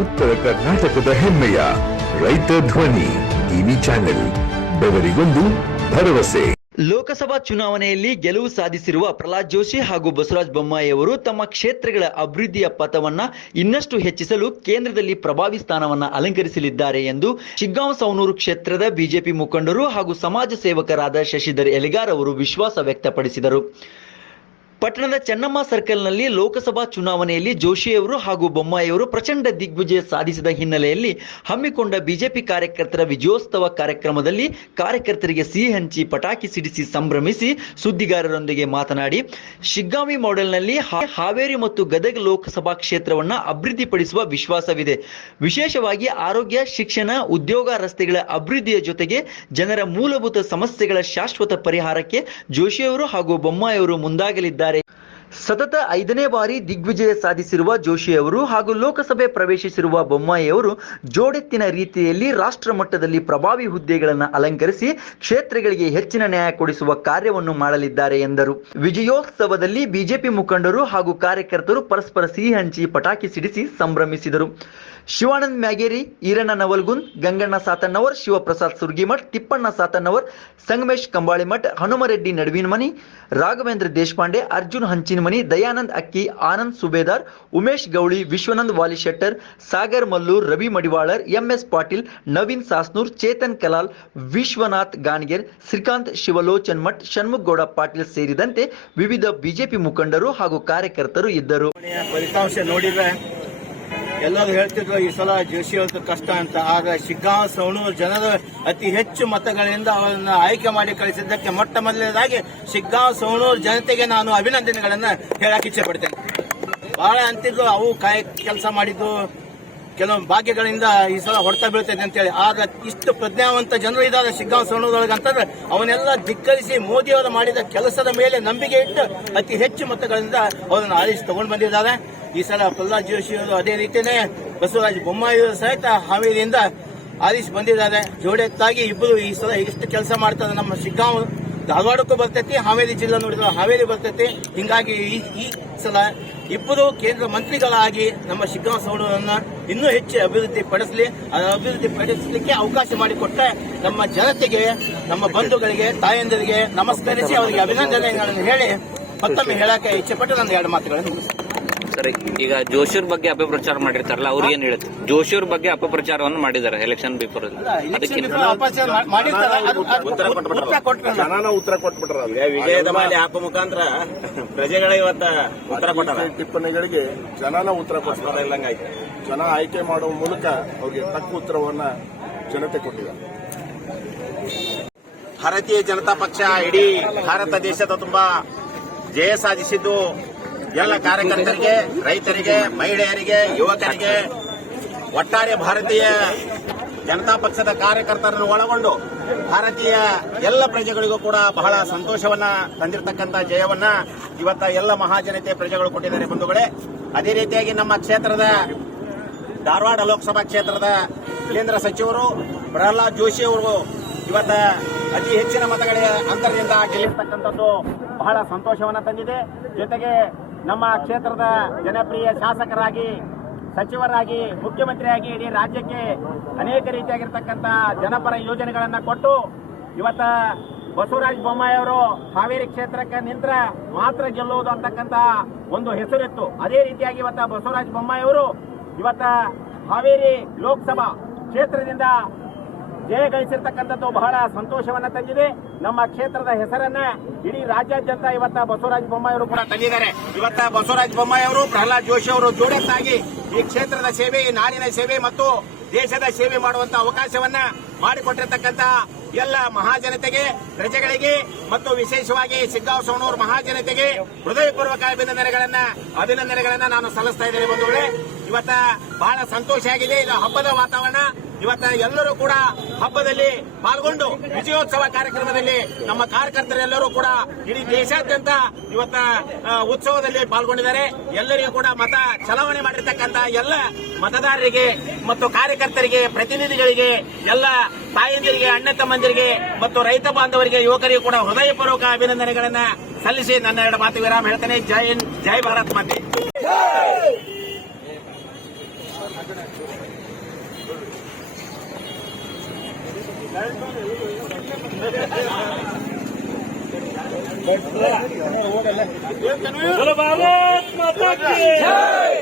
ಉತ್ತರ ಕರ್ನಾಟಕದ ಹೆಮ್ಮೆಯ ರೈತ ಧ್ವನಿ ಟಿವಿ ಚಾನೆಲ್, ಬೆವರಿಗೊಂದು ಭರವಸೆ. ಲೋಕಸಭಾ ಚುನಾವಣೆಯಲ್ಲಿ ಗೆಲುವು ಸಾಧಿಸಿರುವ ಪ್ರಹ್ಲಾದ್ ಜೋಶಿ ಹಾಗೂ ಬಸವರಾಜ ಬೊಮ್ಮಾಯಿ ಅವರು ತಮ್ಮ ಕ್ಷೇತ್ರಗಳ ಅಭಿವೃದ್ಧಿಯ ಪಥವನ್ನ ಇನ್ನಷ್ಟು ಹೆಚ್ಚಿಸಲು ಕೇಂದ್ರದಲ್ಲಿ ಪ್ರಭಾವಿ ಸ್ಥಾನವನ್ನ ಅಲಂಕರಿಸಲಿದ್ದಾರೆ ಎಂದು ಶಿಗ್ಗಾಂವ್ ಸವನೂರು ಕ್ಷೇತ್ರದ ಬಿಜೆಪಿ ಮುಖಂಡರು ಹಾಗೂ ಸಮಾಜ ಸೇವಕರಾದ ಶಶಿಧರ್ ಎಲಿಗಾರ್ ಅವರು ವಿಶ್ವಾಸ ವ್ಯಕ್ತಪಡಿಸಿದರು. ಪಟ್ಟಣದ ಚೆನ್ನಮ್ಮ ಸರ್ಕಲ್ನಲ್ಲಿ ಲೋಕಸಭಾ ಚುನಾವಣೆಯಲ್ಲಿ ಜೋಶಿಯವರು ಹಾಗೂ ಬೊಮ್ಮಾಯಿಯವರು ಪ್ರಚಂಡ ದಿಗ್ವಿಜಯ ಸಾಧಿಸಿದ ಹಿನ್ನೆಲೆಯಲ್ಲಿ ಹಮ್ಮಿಕೊಂಡ ಬಿಜೆಪಿ ಕಾರ್ಯಕರ್ತರ ವಿಜಯೋತ್ಸವ ಕಾರ್ಯಕ್ರಮದಲ್ಲಿ ಕಾರ್ಯಕರ್ತರಿಗೆ ಸಿಹಿ ಹಂಚಿ ಪಟಾಕಿ ಸಿಡಿಸಿ ಸಂಭ್ರಮಿಸಿ ಸುದ್ದಿಗಾರರೊಂದಿಗೆ ಮಾತನಾಡಿ ಶಿಗ್ಗಾಮಿ ಮಾಡೆಲ್ನಲ್ಲಿ ಹಾವೇರಿ ಮತ್ತು ಗದಗ ಲೋಕಸಭಾ ಕ್ಷೇತ್ರವನ್ನು ಅಭಿವೃದ್ಧಿಪಡಿಸುವ ವಿಶ್ವಾಸವಿದೆ. ವಿಶೇಷವಾಗಿ ಆರೋಗ್ಯ, ಶಿಕ್ಷಣ, ಉದ್ಯೋಗ, ರಸ್ತೆಗಳ ಅಭಿವೃದ್ಧಿಯ ಜೊತೆಗೆ ಜನರ ಮೂಲಭೂತ ಸಮಸ್ಯೆಗಳ ಶಾಶ್ವತ ಪರಿಹಾರಕ್ಕೆ ಜೋಶಿಯವರು ಹಾಗೂ ಬೊಮ್ಮಾಯಿಯವರು ಮುಂದಾಗಲಿದ್ದಾರೆ. ಸತತ ಐದನೇ ಬಾರಿ ದಿಗ್ವಿಜಯ ಸಾಧಿಸಿರುವ ಜೋಶಿ ಅವರು ಹಾಗೂ ಲೋಕಸಭೆ ಪ್ರವೇಶಿಸಿರುವ ಬೊಮ್ಮಾಯಿಯವರು ಜೋಡೆತ್ತಿನ ರೀತಿಯಲ್ಲಿ ರಾಷ್ಟ್ರ ಮಟ್ಟದಲ್ಲಿ ಪ್ರಭಾವಿ ಹುದ್ದೆಗಳನ್ನು ಅಲಂಕರಿಸಿ ಕ್ಷೇತ್ರಗಳಿಗೆ ಹೆಚ್ಚಿನ ನ್ಯಾಯ ಕೊಡಿಸುವ ಕಾರ್ಯವನ್ನು ಮಾಡಲಿದ್ದಾರೆ ಎಂದರು. ವಿಜಯೋತ್ಸವದಲ್ಲಿ ಬಿಜೆಪಿ ಮುಖಂಡರು ಹಾಗೂ ಕಾರ್ಯಕರ್ತರು ಪರಸ್ಪರ ಸಿಹಿ ಹಂಚಿ ಪಟಾಕಿ ಸಿಡಿಸಿ ಸಂಭ್ರಮಿಸಿದರು. ಶಿವಾನಂದ್ ಮ್ಯಾಗೇರಿ, ಈರಣ್ಣ ನವಲ್ಗುಂದ್, ಗಂಗಣ್ಣ ಸಾತಣ್ಣವರ್, ಶಿವಪ್ರಸಾದ್ ಸುರ್ಗಿಮಠ್, ತಿಪ್ಪಣ್ಣ ಸಾತಣ್ಣವರ್, ಸಂಗಮೇಶ್ ಕಂಬಾಳಿಮಠ್ ಹನುಮರೆಡ್ಡಿ ನಡುವಿನಮನಿ ರಾಘವೇಂದ್ರ ದೇಶಪಾಂಡೆ, ಅರ್ಜುನ್ ಹಂಚಿನಮನಿ ದಯಾನಂದ್ ಅಕ್ಕಿ, ಆನಂದ್ ಸುಬೇದಾರ್, ಉಮೇಶ್ ಗೌಳಿ, ವಿಶ್ವನಂದ್ ವಾಲಿಶೆಟ್ಟರ್ ಸಾಗರ್ ಮಲ್ಲೂರ್ ರವಿ ಮಡಿವಾಳರ್, ಎಂಎಸ್ ಪಾಟೀಲ್, ನವೀನ್ ಸಾಸ್ನೂರ್, ಚೇತನ್ ಕಲಾಲ್, ವಿಶ್ವನಾಥ್ ಗಾನ್ಗೇರ್, ಶ್ರೀಕಾಂತ್ ಶಿವಲೋಚನ್ ಮಠ್, ಷಣ್ಮುಖಗೌಡ ಪಾಟೀಲ್ ಸೇರಿದಂತೆ ವಿವಿಧ ಬಿಜೆಪಿ ಮುಖಂಡರು ಹಾಗೂ ಕಾರ್ಯಕರ್ತರು ಇದ್ದರು. ಫಲಿತಾಂಶ ನೋಡಿದ್ರೆ ಎಲ್ಲರೂ ಹೇಳ್ತಿದ್ರು ಈ ಸಲ ಜೋಶಿ ಅವ್ರದ್ದು ಕಷ್ಟ ಅಂತ. ಆಗ ಶಿಗ್ಗಾಂ ಸವಣೂರು ಜನರು ಅತಿ ಹೆಚ್ಚು ಮತಗಳಿಂದ ಅವರನ್ನು ಆಯ್ಕೆ ಮಾಡಿ ಕಳಿಸಿದ್ದಕ್ಕೆ ಮೊಟ್ಟ ಮೊದಲನೇದಾಗಿ ಶಿಗ್ಗಾಂ ಸವಣೂರು ಜನತೆಗೆ ನಾನು ಅಭಿನಂದನೆಗಳನ್ನ ಹೇಳಕ್ ಇಚ್ಛೆ ಪಡ್ತೇನೆ. ಬಹಳ ಅಂತಿದ್ರು, ಅವು ಕಾಯ ಕೆಲಸ ಮಾಡಿದ್ದು ಕೆಲವೊಂದು ಭಾಗ್ಯಗಳಿಂದ ಈ ಸಲ ಹೊಡೆತ ಬೀಳ್ತೈತೆ ಅಂತೇಳಿ. ಆಗ ಇಷ್ಟು ಪ್ರಜ್ಞಾವಂತ ಜನರು ಇದ್ದಾರೆ ಶಿಗ್ಗಾಂ ಸವಣೂರೊಳಗೆ ಅಂತಂದ್ರೆ ಅವನ್ನೆಲ್ಲ ಧಿಕ್ಕರಿಸಿ ಮೋದಿಯವರು ಮಾಡಿದ ಕೆಲಸದ ಮೇಲೆ ನಂಬಿಕೆ ಇಟ್ಟು ಅತಿ ಹೆಚ್ಚು ಮತಗಳಿಂದ ಅವರನ್ನು ಆರಿಸಿ ತಗೊಂಡು ಬಂದಿದ್ದಾರೆ. ಈ ಸಲ ಪ್ರಹ್ಲಾದ್ ಜೋಶಿ ಅವರು ಅದೇ ರೀತಿಯೇ ಬಸವರಾಜ ಬೊಮ್ಮಾಯಿ ಅವರು ಸಹಿತ ಹಾವೇರಿಯಿಂದ ಆರಿಸಿ ಬಂದಿದ್ದಾರೆ. ಜೋಡೆತ್ತಾಗಿ ಇಬ್ಬರು ಈ ಸಲ ಎಷ್ಟು ಕೆಲಸ ಮಾಡ್ತಾರೆ ನಮ್ಮ ಶಿಗ್ಗಾಂವ್ ಧಾರವಾಡಕ್ಕೂ ಬರ್ತೈತಿ ಹಾವೇರಿ ಜಿಲ್ಲಾ ನೋಡಿದ್ರೆ ಹಾವೇರಿ ಬರ್ತೈತಿ. ಹಿಂಗಾಗಿ ಈ ಸಲ ಇಬ್ಬರು ಕೇಂದ್ರ ಮಂತ್ರಿಗಳಾಗಿ ನಮ್ಮ ಶಿಗ್ಗಾಂವ್ ಸೌಡರನ್ನ ಇನ್ನೂ ಹೆಚ್ಚು ಅಭಿವೃದ್ಧಿ ಪಡಿಸಲಿ ಆ ಅಭಿವೃದ್ಧಿ ಪಡಿಸಲಿಕ್ಕೆ ಅವಕಾಶ ಮಾಡಿಕೊಟ್ಟ ನಮ್ಮ ಜನತೆಗೆ ನಮ್ಮ ಬಂಧುಗಳಿಗೆ ತಾಯಂದಿರಿಗೆ ನಮಸ್ಕರಿಸಿ ಅವರಿಗೆ ಅಭಿನಂದನೆಗಳನ್ನು ಹೇಳಿ ಮತ್ತೊಮ್ಮೆ ಹೇಳಕ್ಕೆ ಇಚ್ಛೆ ಪಟ್ಟು ನನ್ನ ಎರಡು ಮಾತುಗಳನ್ನು ಮುಗಿಸ್ತೇನೆ. ಸರಿ ಈಗ ಜೋಶಿಯವ್ರ ಬಗ್ಗೆ ಅಪಪ್ರಚಾರ ಮಾಡಿರ್ತಾರಲ್ಲ ಅವ್ರು ಏನ್ ಹೇಳುತ್ತೆ? ಜೋಶಿಯವ್ರ ಬಗ್ಗೆ ಅಪಪ್ರಚಾರವನ್ನು ಮಾಡಿದ್ದಾರೆ ಎಲೆಕ್ಷನ್ ಬಿಫೋರ್ ಅದಕ್ಕೆ ಉತ್ತರ ಕೊಟ್ಬಿಟ್ರಲ್ಲ. ಜನಾನ ಉತ್ತರ ಕೊಟ್ಬಿಟ್ರ ವಿಜಯದ ಮೇಲೆ ಆಪ್ ಮುಖಾಂತರ ಪ್ರಜೆಗಳ ಇವತ್ತ ಉತ್ತರ ಕೊಟ್ಟಾರ ಟಿಪ್ಪಣಿಗಳಿಗೆ ಜನಾನ ಉತ್ತರ ಕೊಟ್ಟಾರ ಇಲ್ಲಂಗಾಯ್ತು ಜನ ಆಯ್ಕೆ ಮಾಡುವ ಮೂಲಕ ಅವ್ರಿಗೆ ತಕ್ಕ ಉತ್ತರವನ್ನ ಜನತೆ ಕೊಟ್ಟಿದ್ದಾರೆ. ಭಾರತೀಯ ಜನತಾ ಪಕ್ಷ ಇಡೀ ಭಾರತ ದೇಶದ ತುಂಬಾ ಜಯ ಸಾಧಿಸಿದ್ದು ಎಲ್ಲ ಕಾರ್ಯಕರ್ತರಿಗೆ, ರೈತರಿಗೆ, ಮಹಿಳೆಯರಿಗೆ, ಯುವಕರಿಗೆ, ಒಟ್ಟಾರೆ ಭಾರತೀಯ ಜನತಾ ಪಕ್ಷದ ಕಾರ್ಯಕರ್ತರನ್ನು ಒಳಗೊಂಡು ಭಾರತೀಯ ಎಲ್ಲ ಪ್ರಜೆಗಳಿಗೂ ಕೂಡ ಬಹಳ ಸಂತೋಷವನ್ನ ತಂದಿರತಕ್ಕಂತ ಜಯವನ್ನ ಇವತ್ತ ಎಲ್ಲ ಮಹಾಜನತೆ ಪ್ರಜೆಗಳು ಕೊಟ್ಟಿದ್ದಾರೆ ಬಂಧುಗಳೇ. ಅದೇ ರೀತಿಯಾಗಿ ನಮ್ಮ ಕ್ಷೇತ್ರದ ಧಾರವಾಡ ಲೋಕಸಭಾ ಕ್ಷೇತ್ರದ ಕೇಂದ್ರ ಸಚಿವರು ಪ್ರಹ್ಲಾದ್ ಜೋಶಿ ಅವರು ಇವತ್ತ ಅತಿ ಹೆಚ್ಚಿನ ಮತಗಳ ಅಂತರದಿಂದ ಗೆಲ್ಲಿರ್ತಕ್ಕಂಥದ್ದು ಬಹಳ ಸಂತೋಷವನ್ನ ತಂದಿದೆ. ಜೊತೆಗೆ ನಮ್ಮ ಕ್ಷೇತ್ರದ ಜನಪ್ರಿಯ ಶಾಸಕರಾಗಿ, ಸಚಿವರಾಗಿ, ಮುಖ್ಯಮಂತ್ರಿಯಾಗಿ ಇಡೀ ರಾಜ್ಯಕ್ಕೆ ಅನೇಕ ರೀತಿಯಾಗಿರ್ತಕ್ಕಂಥ ಜನಪರ ಯೋಜನೆಗಳನ್ನು ಕೊಟ್ಟು ಇವತ್ತ ಬಸವರಾಜ ಬೊಮ್ಮಾಯಿ ಅವರು ಹಾವೇರಿ ಕ್ಷೇತ್ರಕ್ಕೆ ನಿಂತ್ರ ಮಾತ್ರ ಗೆಲ್ಲುವುದು ಅಂತಕ್ಕಂಥ ಒಂದು ಹೆಸರಿತ್ತು. ಅದೇ ರೀತಿಯಾಗಿ ಇವತ್ತ ಬಸವರಾಜ ಬೊಮ್ಮಾಯಿ ಅವರು ಇವತ್ತ ಹಾವೇರಿ ಲೋಕಸಭಾ ಕ್ಷೇತ್ರದಿಂದ ಜಯ ಗಳಿಸಿರ್ತಕ್ಕಂಥದ್ದು ಬಹಳ ಸಂತೋಷವನ್ನ ತಂದಿದೆ. ನಮ್ಮ ಕ್ಷೇತ್ರದ ಹೆಸರನ್ನ ಇಡೀ ರಾಜ್ಯಾದ್ಯಂತ ಇವತ್ತ ಬಸವರಾಜ ಬೊಮ್ಮಾಯಿ ಅವರು ಕೂಡ ತಂದಿದ್ದಾರೆ. ಇವತ್ತ ಬಸವರಾಜ ಬೊಮ್ಮಾಯಿ ಅವರು, ಪ್ರಹ್ಲಾದ್ ಜೋಶಿ ಅವರು ಜೋಡತ್ತಾಗಿ ಈ ಕ್ಷೇತ್ರದ ಸೇವೆ, ಈ ನಾಡಿನ ಸೇವೆ ಮತ್ತು ದೇಶದ ಸೇವೆ ಮಾಡುವಂತ ಅವಕಾಶವನ್ನ ಮಾಡಿಕೊಟ್ಟಿರ್ತಕ್ಕಂಥ ಎಲ್ಲ ಮಹಾಜನತೆಗೆ, ಪ್ರಜೆಗಳಿಗೆ ಮತ್ತು ವಿಶೇಷವಾಗಿ ಸಿದ್ದಾವ್ ಸೋಣೂರ್ ಮಹಾಜನತೆಗೆ ಹೃದಯಪೂರ್ವಕ ಅಭಿನಂದನೆಗಳನ್ನ ಅಭಿನಂದನೆಗಳನ್ನ ನಾನು ಸಲ್ಲಿಸ್ತಾ ಇದ್ದೇನೆ ಬಂಧುಗಳೇ. ಇವತ್ತ ಬಹಳ ಸಂತೋಷ ಆಗಿದೆ. ಇದು ಹಬ್ಬದ ವಾತಾವರಣ ಇವತ್ತ ಎಲ್ಲರೂ ಕೂಡ ಹಬ್ಬದಲ್ಲಿ ಪಾಲ್ಗೊಂಡು ವಿಜಯೋತ್ಸವ ಕಾರ್ಯಕ್ರಮದಲ್ಲಿ ನಮ್ಮ ಕಾರ್ಯಕರ್ತರೆಲ್ಲರೂ ಕೂಡ ಇಡೀ ದೇಶಾದ್ಯಂತ ಇವತ್ತ ಉತ್ಸವದಲ್ಲಿ ಪಾಲ್ಗೊಂಡಿದ್ದಾರೆ. ಎಲ್ಲರಿಗೂ ಕೂಡ ಮತ ಚಲಾವಣೆ ಮಾಡಿರ್ತಕ್ಕಂತ ಎಲ್ಲ ಮತದಾರರಿಗೆ ಮತ್ತು ಕಾರ್ಯಕರ್ತರಿಗೆ, ಪ್ರತಿನಿಧಿಗಳಿಗೆ, ಎಲ್ಲ ತಾಯಂದಿರಿಗೆ, ಅಣ್ಣ ತಮ್ಮಂದಿರಿಗೆ ಮತ್ತು ರೈತ ಬಾಂಧವರಿಗೆ, ಯುವಕರಿಗೆ ಕೂಡ ಹೃದಯಪೂರ್ವಕ ಅಭಿನಂದನೆಗಳನ್ನ ಸಲ್ಲಿಸಿ ನನ್ನ ಎರಡು ಮಾತು ವಿರಾಮ ಹೇಳ್ತೇನೆ. ಜೈ ಹಿಂದ್, ಜೈ ಭಾರತ್ ಮಾತೆ. ચલો ભારત માતા